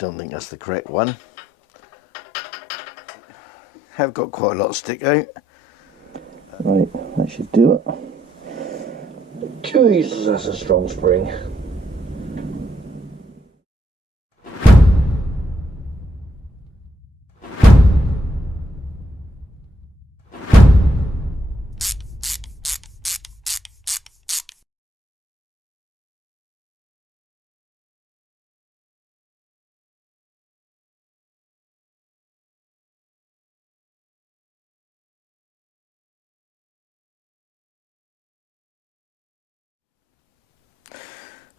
don't think that's the correct one. Have got quite a lot of stick out. Right, that should do it. Jesus, that's a strong spring.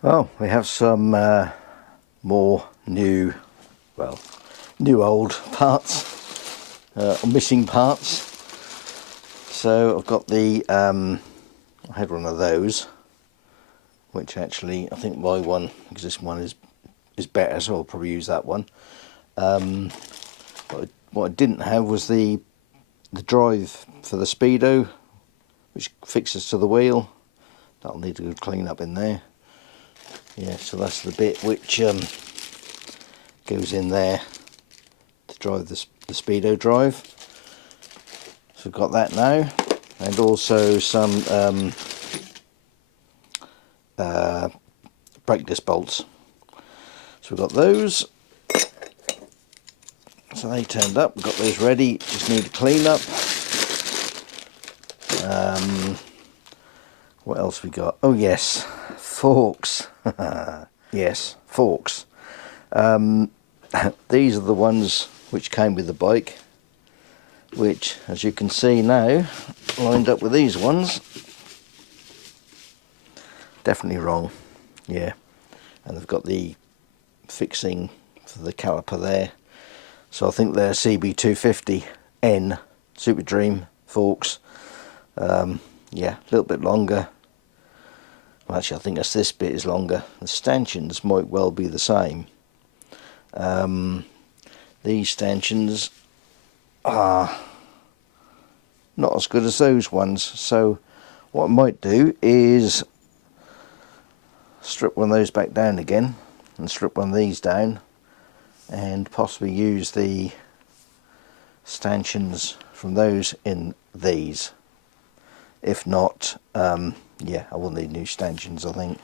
Well, we have some more new old parts, or missing parts. So I've got the, I had one of those, which actually I think my one, because this one is better, so I'll probably use that one. What I didn't have was the drive for the speedo, which fixes to the wheel. That'll need a good clean up in there. Yeah, so that's the bit which goes in there to drive the speedo drive. So we've got that now, and also some brake disc bolts. So we've got those. So they turned up. We've got those ready. Just need to clean up. What else we got? Oh yes, forks. Yes, forks. These are the ones which came with the bike, which, as you can see now, lined up with these ones. Definitely wrong. Yeah, and they've got the fixing for the caliper there. So I think they're CB250N Super Dream forks. Yeah, a little bit longer. Well, actually, I think this bit is longer. The stanchions might well be the same. These stanchions are not as good as those ones. So what I might do is strip one of those back down again and strip one of these down, and possibly use the stanchions from those in these. If not, yeah, I will need new stanchions, I think.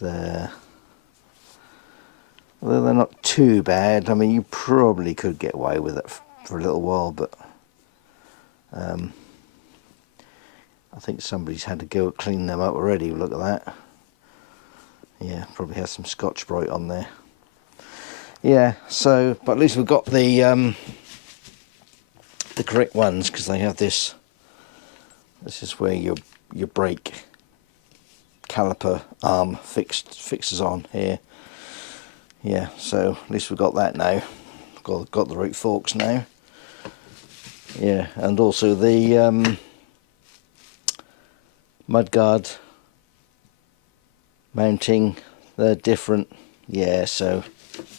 Well, they're not too bad. I mean, you probably could get away with it for a little while, but I think somebody's had to go and clean them up already. Look at that. Yeah, probably has some Scotch-Brite on there. Yeah, so, but at least we've got the correct ones, because they have this. This is where your brake caliper arm fixes on here. Yeah, so at least we've got that now. Got the right forks now. Yeah, and also the mudguard mounting, they're different. Yeah, so,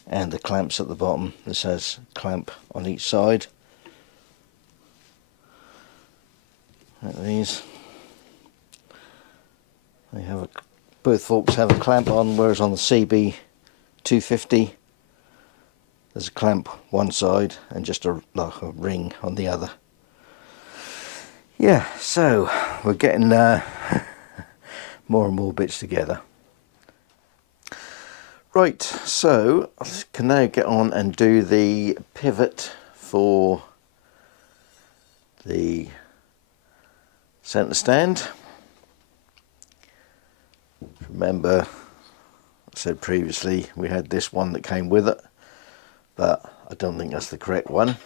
and the clamps at the bottom. This has a clamp on each side. Like these. They have both forks have a clamp on, whereas on the CB250 there's a clamp one side and just like a ring on the other. Yeah, so we're getting more and more bits together. Right, so I can now get on and do the pivot for the centre stand. Remember, I said previously we had this one that came with it, but I don't think that's the correct one.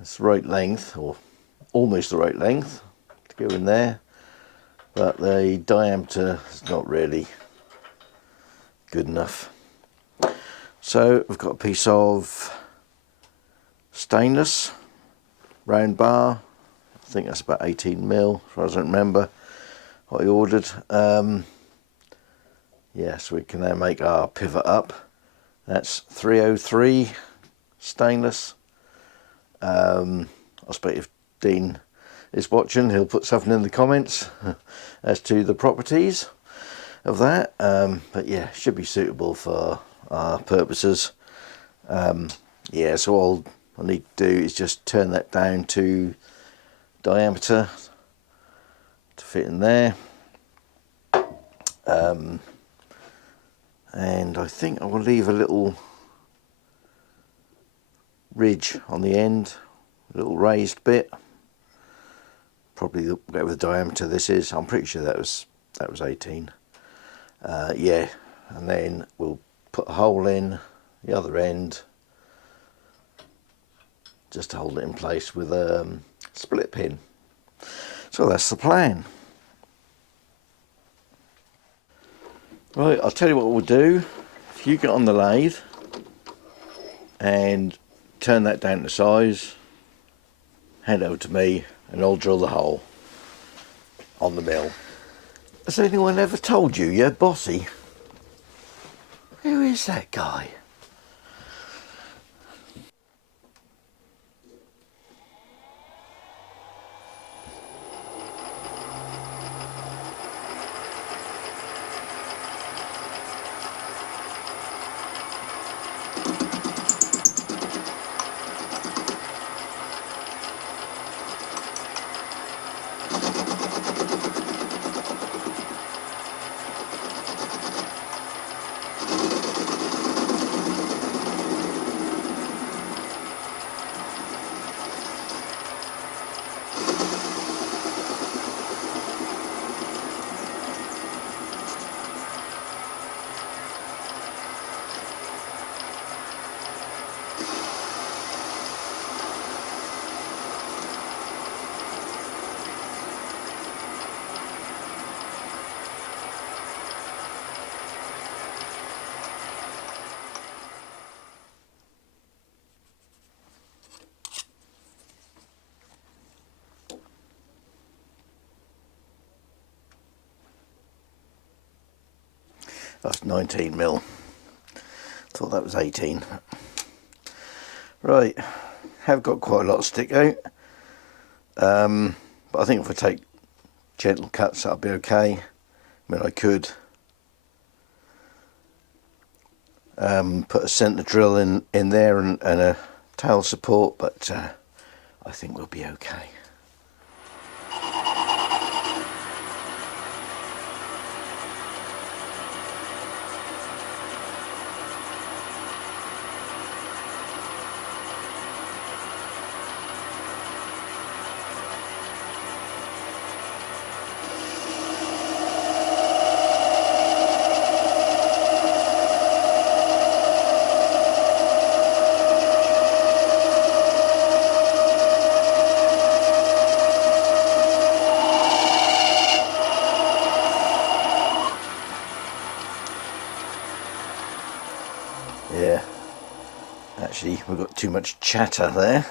It's the right length, or almost the right length to go in there, but the diameter is not really good enough. So we've got a piece of stainless round bar. I think that's about 18mm, as far as I remember what I ordered. Yeah, so we can now make our pivot up. That's 303 stainless. I suppose if Dean is watching, he'll put something in the comments as to the properties. of that, but yeah, should be suitable for our purposes. Yeah, so all I need to do is just turn that down to diameter to fit in there, and I think I will leave a little ridge on the end, a little raised bit, probably whatever the diameter this is. I'm pretty sure that was 18. Yeah, and then we'll put a hole in the other end just to hold it in place with a split pin. So that's the plan. Right, I'll tell you what we'll do. If you get on the lathe and turn that down to size, hand it over to me and I'll drill the hole on the mill. Has anyone ever told you you're bossy? Who is that guy? That's 19 mil. Thought that was 18. Right, have got quite a lot of stick out, but I think if I take gentle cuts that'll be okay. I mean, I could put a centre drill in there and a tail support, but I think we'll be okay. Yeah, actually we've got too much chatter there.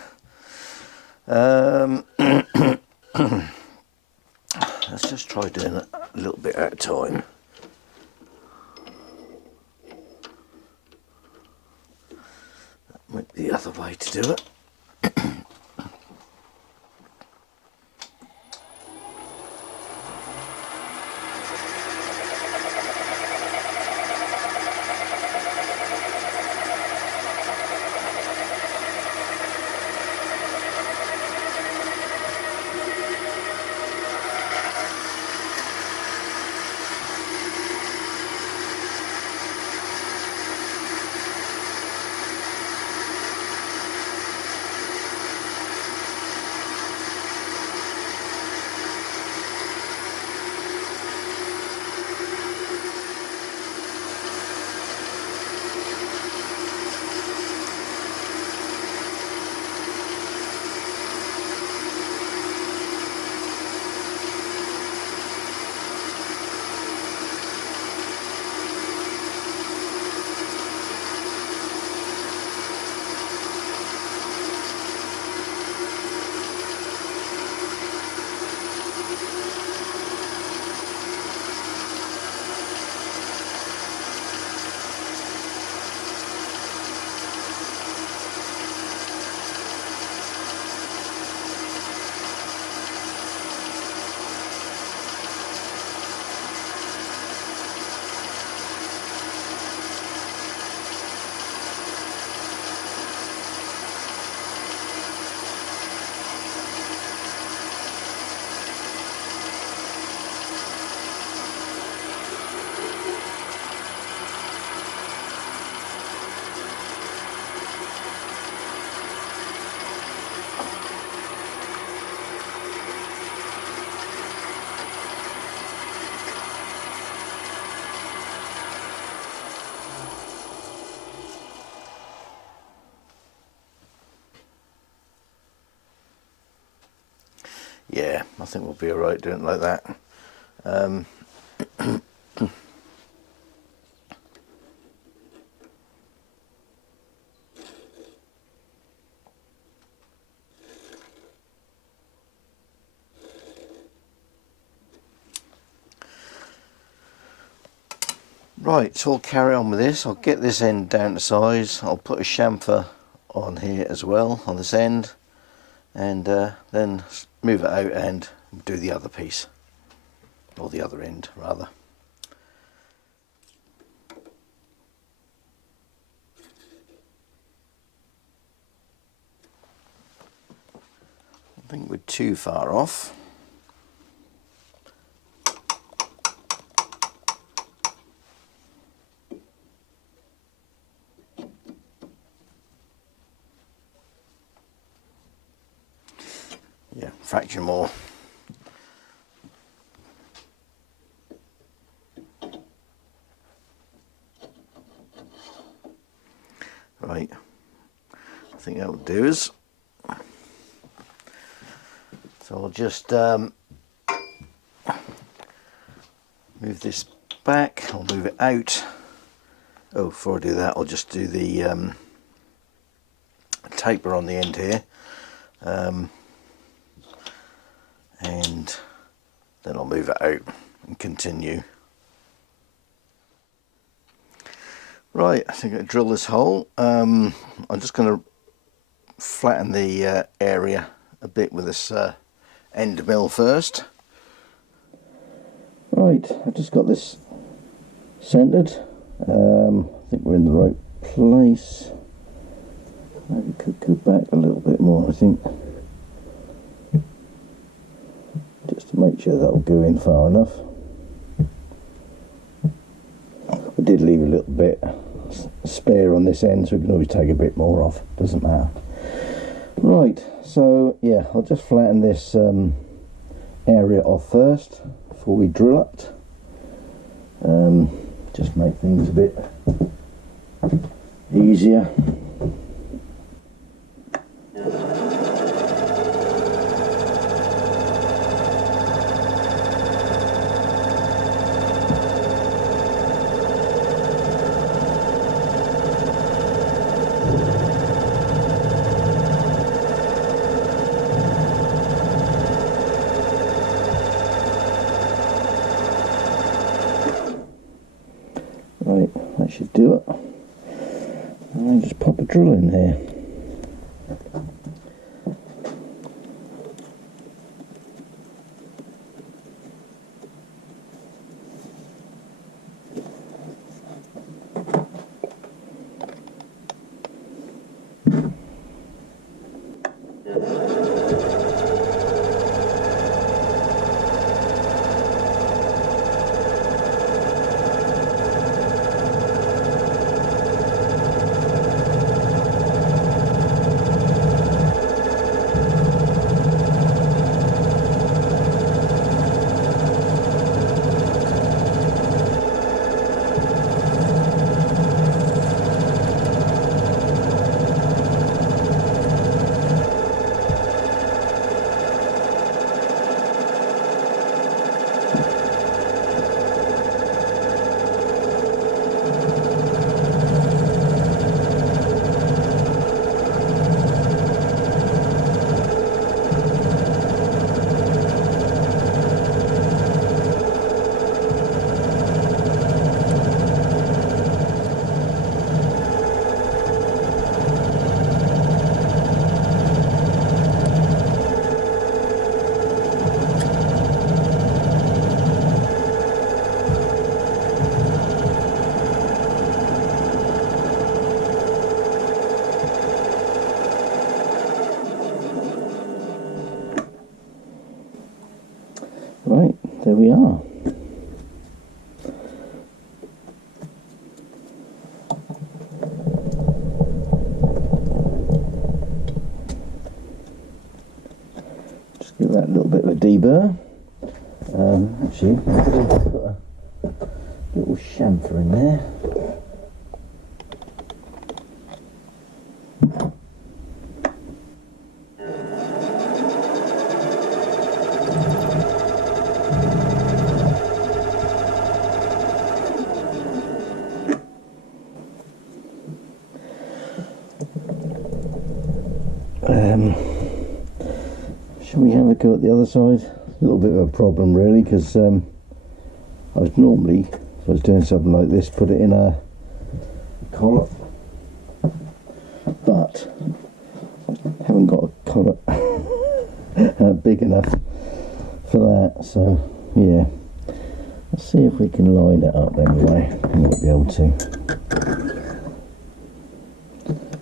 Let's just try doing it a little bit at a time. That might be the other way to do it. I think we'll be alright doing it like that. Right, so I'll carry on with this. I'll get this end down to size. I'll put a chamfer on here as well, on this end, and then move it out and do the other piece, or the other end rather. I think we're too far off. Yeah, fraction more. Right, I think that will do us. So I'll just move this back, I'll move it out. Oh, before I do that, I'll just do the taper on the end here. And then I'll move it out and continue. Right, I think I'll drill this hole. I'm just going to flatten the area a bit with this end mill first. Right, I've just got this centered. I think we're in the right place. Maybe could go back a little bit more, I think. Just to make sure that'll go in far enough. I did leave a little bit spare on this end, so we can always take a bit more off, doesn't matter. Right, so yeah, I'll just flatten this area off first before we drill it. Just make things a bit easier. Right, that should do it. And then just pop a drill in here. Right, there we are. Just give that a little bit of a deburr. Actually, I'll put a little chamfer in there. Shall we have a go at the other side? A little bit of a problem really, because I was normally, if I was doing something like this, put it in a collar, but I haven't got a collar big enough for that, so yeah, let's see if we can line it up anyway. I might be able to.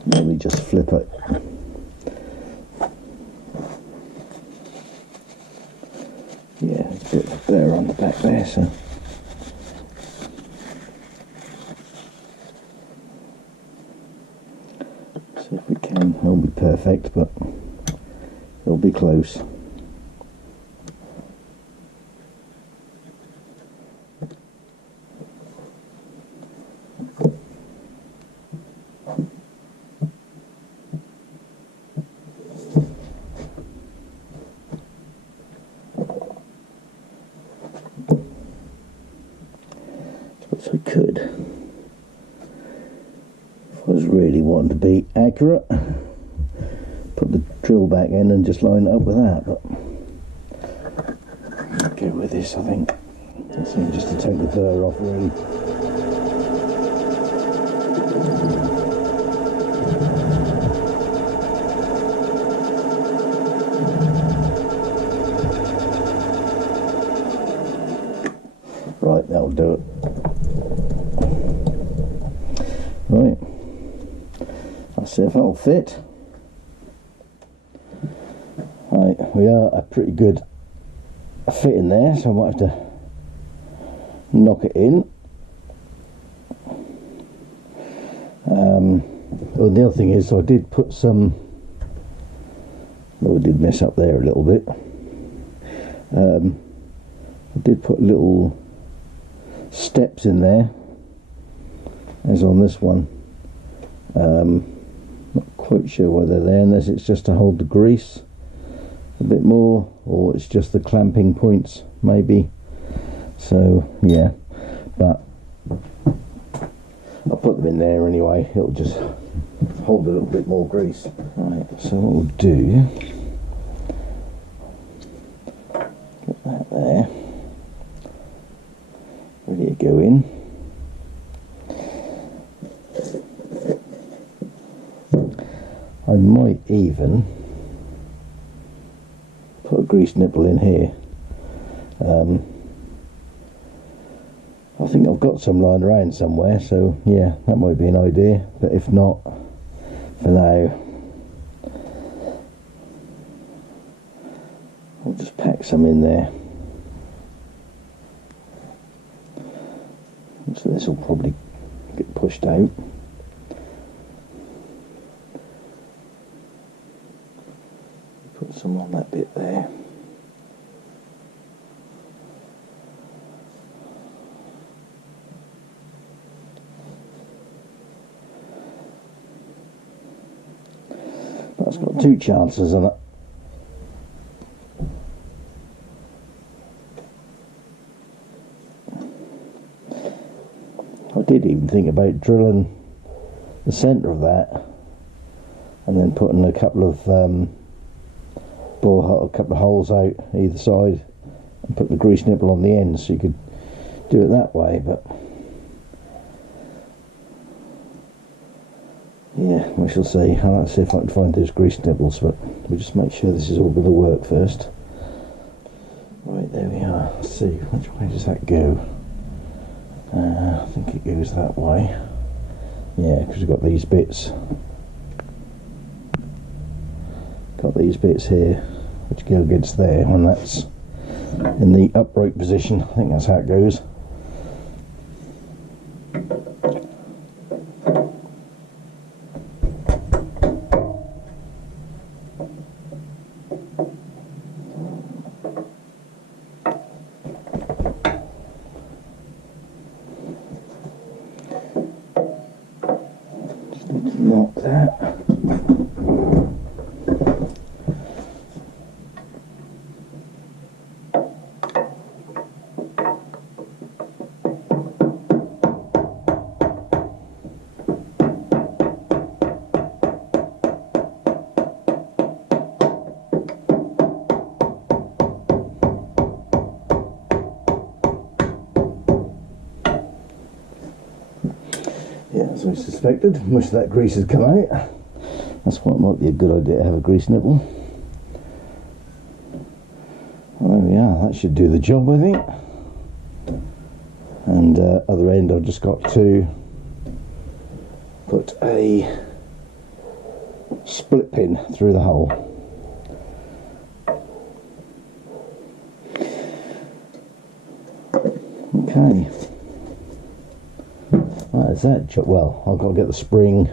Maybe just flip it. Yeah, it's a bit better on the back there, so. See if we can. It'll be perfect, but it'll be close. As we could, if I was really wanting to be accurate, put the drill back in and just line it up with that, but I'll go with this, I think. Let's see, just to take the burr off really. Right, that'll do it. Right, I'll see if that'll fit. Right, we are a pretty good fit in there, so I might have to knock it in. Well, the other thing is, I did put some, well, I did mess up there a little bit. I did put little steps in there, as on this one. Not quite sure why they're there, unless it's just to hold the grease a bit more, or it's just the clamping points maybe. So yeah, but I'll put them in there anyway. It'll just hold a little bit more grease. Right, so what we'll do, get that there, ready to go in. I might even put a grease nipple in here. I think I've got some lying around somewhere, so yeah, that might be an idea, but if not, for now I'll just pack some in there. So this will probably get pushed out. Put some on that bit there. That's got two chances on it. I did even think about drilling the centre of that and then putting a couple of holes out either side and put the grease nipple on the end, so you could do it that way, but yeah, we shall see. I'll have to see if I can find those grease nipples, but we'll just make sure this is all going to work first. Right, there we are. Let's see, which way does that go? I think it goes that way. Yeah, because we've got these bits. Got these bits here, which go against there when that's in the upright position. I think that's how it goes. Lock that. Yeah, as we suspected, most of that grease has come out. That's why it might be a good idea to have a grease nipple. Well, there we are, that should do the job, I think. And other end, I've just got to put a split pin through the hole. Okay. That is that job. Well, I've got to get the spring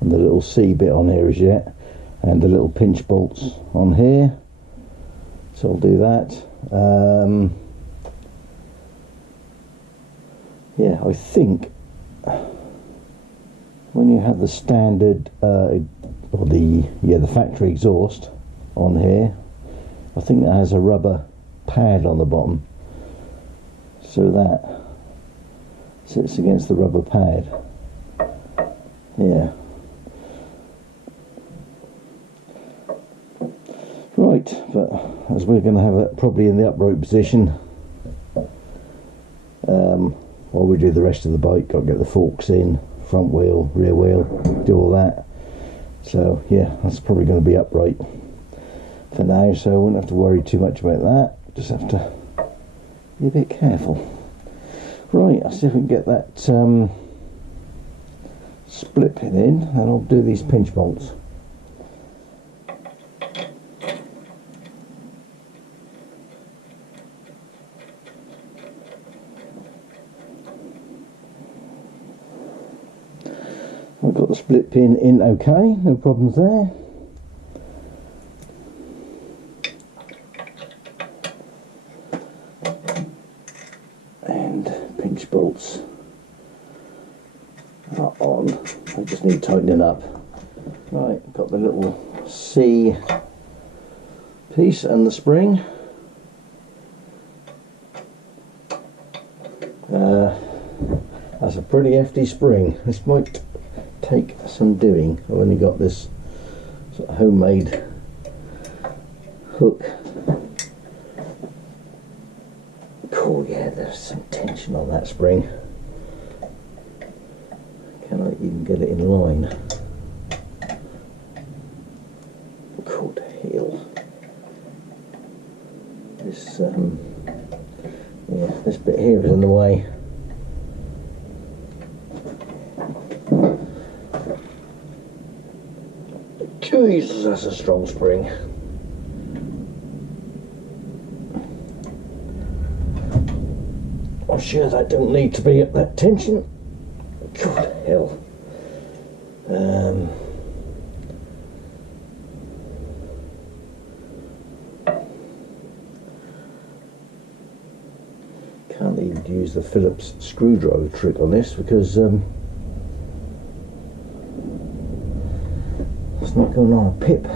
and the little C bit on here as yet, and the little pinch bolts on here. So I'll do that. Yeah, I think when you have the standard or the factory exhaust on here, I think that has a rubber pad on the bottom, so that sits against the rubber pad. Yeah. Right, but as we're going to have it probably in the upright position while we do the rest of the bike, got to get the forks in, front wheel, rear wheel, do all that. So yeah, that's probably going to be upright for now, so I won't have to worry too much about that. Just have to be a bit careful. Right, I'll see if we can get that split pin in, and I'll do these pinch bolts. I've got the split pin in okay, no problems there. And pinch bolts are on. I just need tightening up. Right, got the little C piece and the spring. That's a pretty hefty spring. This might take some doing. I've only got this sort of homemade hook. Cool, yeah, there's some tension on that spring. Can I even get it in line? Good hell. This, yeah, this bit here is in the way. Jesus, that's a strong spring. I'm sure that don't need to be at that tension. God hell. Can't even use the Phillips screwdriver trick on this because it's not going on a pip.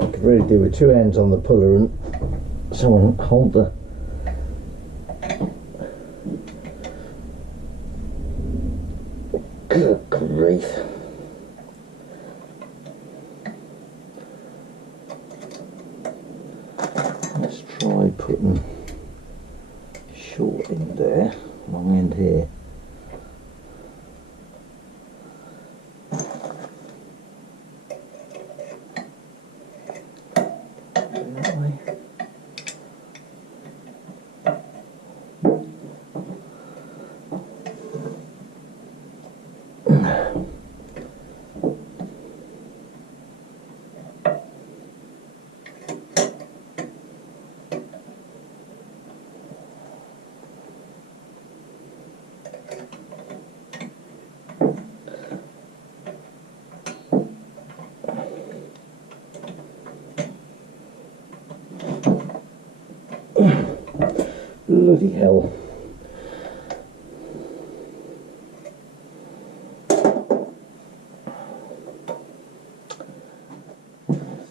I could really do with two hands on the puller and someone hold the good grief. Let's try putting short in there, long end here. Bloody hell.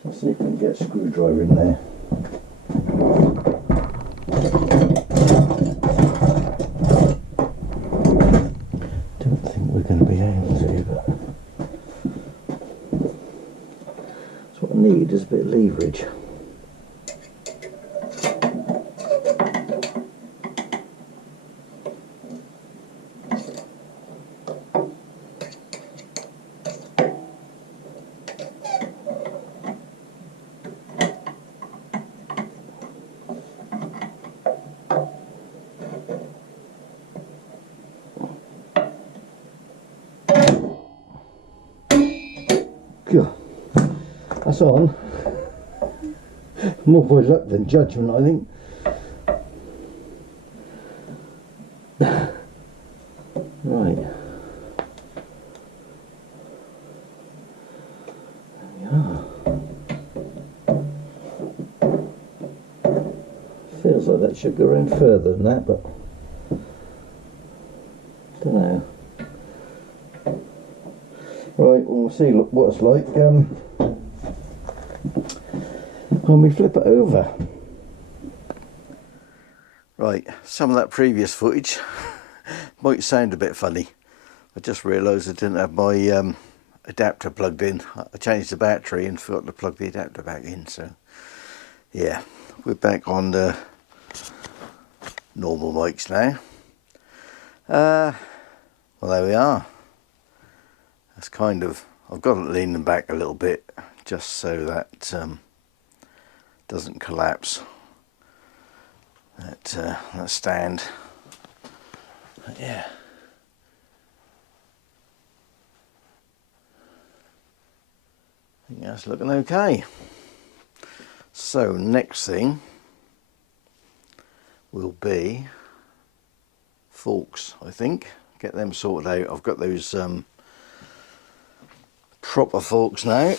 Let's see if we can get a screwdriver in there. Don't think we're going to be able to, but that's what I need, is a bit of leverage. that's on. More by luck than judgment, I think. Right. There we are. Feels like that should go around further than that, but don't know. Right, well, we'll see what it's like when we flip it over. Right, some of that previous footage might sound a bit funny. I just realised I didn't have my adapter plugged in. I changed the battery and forgot to plug the adapter back in, so yeah, we're back on the normal mics now. Well, there we are. That's kind of, I've got it leaning back a little bit just so that doesn't collapse, that stand. But yeah, I think that's looking okay. So next thing will be forks, I think. Get them sorted out. I've got those proper forks now.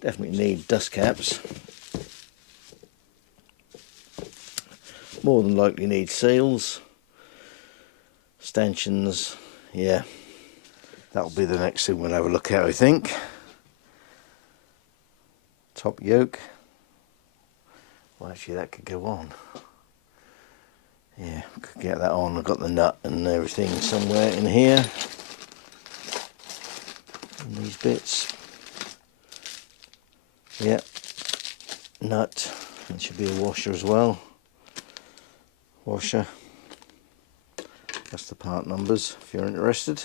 Definitely need dust caps. More than likely need seals, stanchions. Yeah, that'll be the next thing we'll have a look at, I think. Top yoke. Well, actually that could go on. Yeah, could get that on. I've got the nut and everything somewhere in here. And these bits. Yep. Nut. There should be a washer as well. Washer. That's the part numbers if you're interested.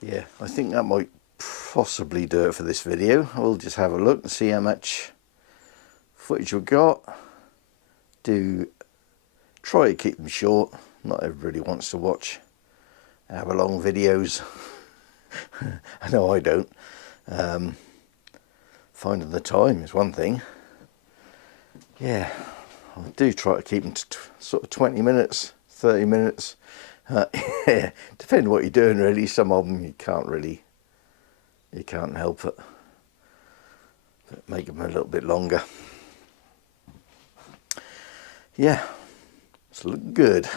Yeah, I think that might possibly do it for this video. We'll just have a look and see how much footage we've got. Do try to keep them short. Not everybody wants to watch hour-long videos. I know I don't. Finding the time is one thing. Yeah, I do try to keep them to sort of 20 minutes, 30 minutes. Yeah, depending what you're doing really. Some of them you can't help it. But make them a little bit longer. Yeah, it's looking good.